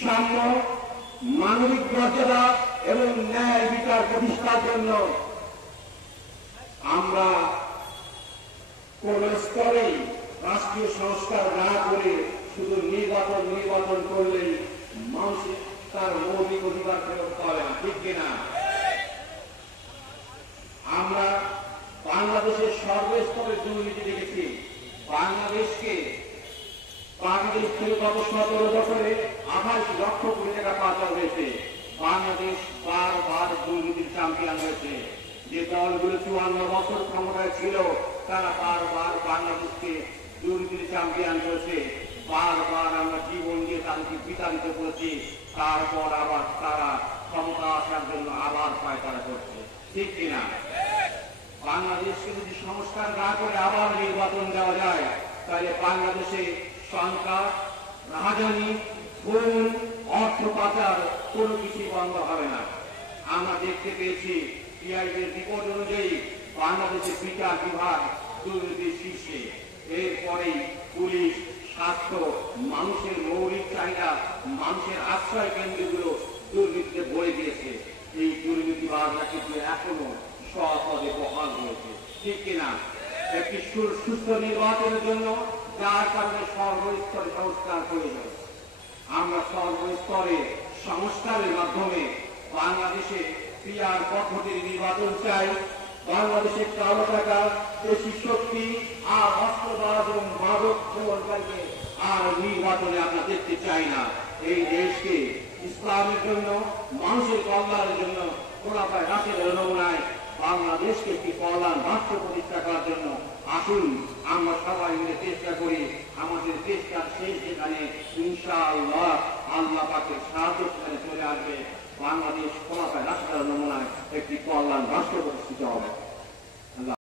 সাম্য, মানবিক মর্যাদা এবং ন্যায় বিচার প্রতিষ্ঠার জন্য আমরা কোন স্তরেই রাষ্ট্রীয় সংস্কার না করে শুধু নির্বাচন করলেই মানুষ তার মৌলিক অধিকার ফেরত পাবে না, ঠিক কিনা? আমরা বাংলাদেশের সর্বস্তরে দুর্নীতি দেখেছি। বাংলাদেশ থেকে গত 17 বছরে 28 লক্ষ কোটি টাকা পাচার হয়েছে। বাংলাদেশ বারবার দুর্নীতির চ্যাম্পিয়ন হয়েছে। যে দলগুলো 54 বছর ক্ষমতায় ছিল তারা বারবার বাংলাদেশকে দুর্নীতির চ্যাম্পিয়ন করেছে। বারবার আমরা জীবন দিয়ে তাদেরকে বিতাড়িত করেছি। তারপর আবার তারা ক্ষমতা আসার জন্য আবার পায়তারা করছে, ঠিক কিনা? বাংলাদেশকে যদি সংস্কার না করে আবার নির্বাচন দেওয়া যায় তাহলে বাংলাদেশে সন্ত্রাস, রাহাজানি, খুন, অর্থ পাচার কোনো কিছুই বন্ধ হবে না। আমরা দেখতে পেয়েছি টিআইবির রিপোর্ট অনুযায়ী বাংলাদেশের বিচার বিভাগ দুর্নীতির শীর্ষে। এরপরেই পুলিশ, স্বাস্থ্য, মানুষের মৌলিক চাহিদা, মানুষের আশ্রয় কেন্দ্রগুলো দুর্নীতিতে ভরে গিয়েছে। এই দুর্নীতিবাজরা কিন্তু এখনো স্বপদে বহাল রয়েছে, ঠিক কিনা? একটি সুস্থ নির্বাচনের জন্য যার কারণে সর্বস্তরে সংস্কার প্রয়োজন। আমরা সর্বস্তরে সংস্কারের মাধ্যমে বাংলাদেশে পিআর পদ্ধতির নির্বাচন চাই। বাংলাদেশের কালো টাকা, দেশি শক্তি আর অস্ত্রবাদ এবং মাদক সেবনকারীকে আর নির্বাচনে আমরা দেখতে চাই না। এই দেশকে ইসলামের জন্য, মানুষের কল্যাণের জন্য খোলাফায়ে রাশিদের নমুনায় বাংলাদেশকে একটি কল্যাণ রাষ্ট্র প্রতিষ্ঠা করার জন্য আসুন আমরা সবাই মিলে চেষ্টা করি। আমাদের চেষ্টার শেষ যেখানে ইনশাআল্লাহ আল্লাহ পাকের সাহায্য সেখানে চলে আসবে। বাংলাদেশ খোলাফায়ে রাশিদের নমুনায় একটি কল্যাণ রাষ্ট্র প্রতিষ্ঠিত হবে।